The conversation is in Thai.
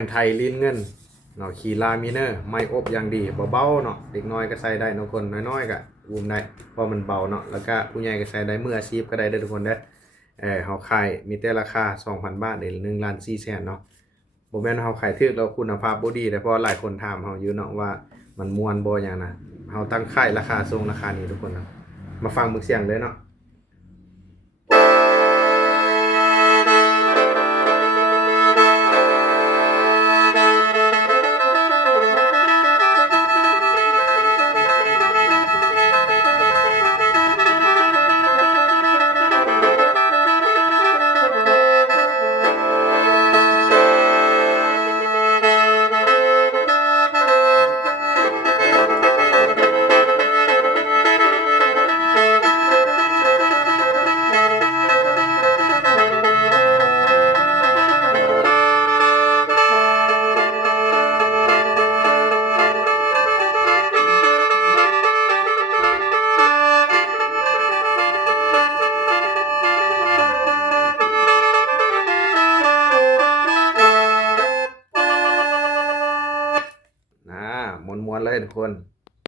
ไทยลิ้นเงินเนาะขี่ลามิเนอร์ไม่อบอย่างดีเบาๆเนาะเด็กน้อยก็ใส่ได้เนาะคนน้อยๆก็อุ้มได้เพราะมันเบาเนาะแล้วก็ผู้ใหญ่ก็ใส่ได้มืออาชีพก็ได้เด้อทุกคนเด้อเฮาขายมีแต่ราคา 2,000 บาทเด้อ1,400,000เนาะบ่แม่นเฮาขายถูกแล้วคุณภาพบ่ดีแต่เพราะหลายคนถามเฮาอยู่เนาะว่ามันม่วนบ่หยังนะเฮาตั้งขายราคาทรงราคานี้ทุกคนนะมาฟังมึกเสียงเลยเนาะม่วนๆเลยทุกคน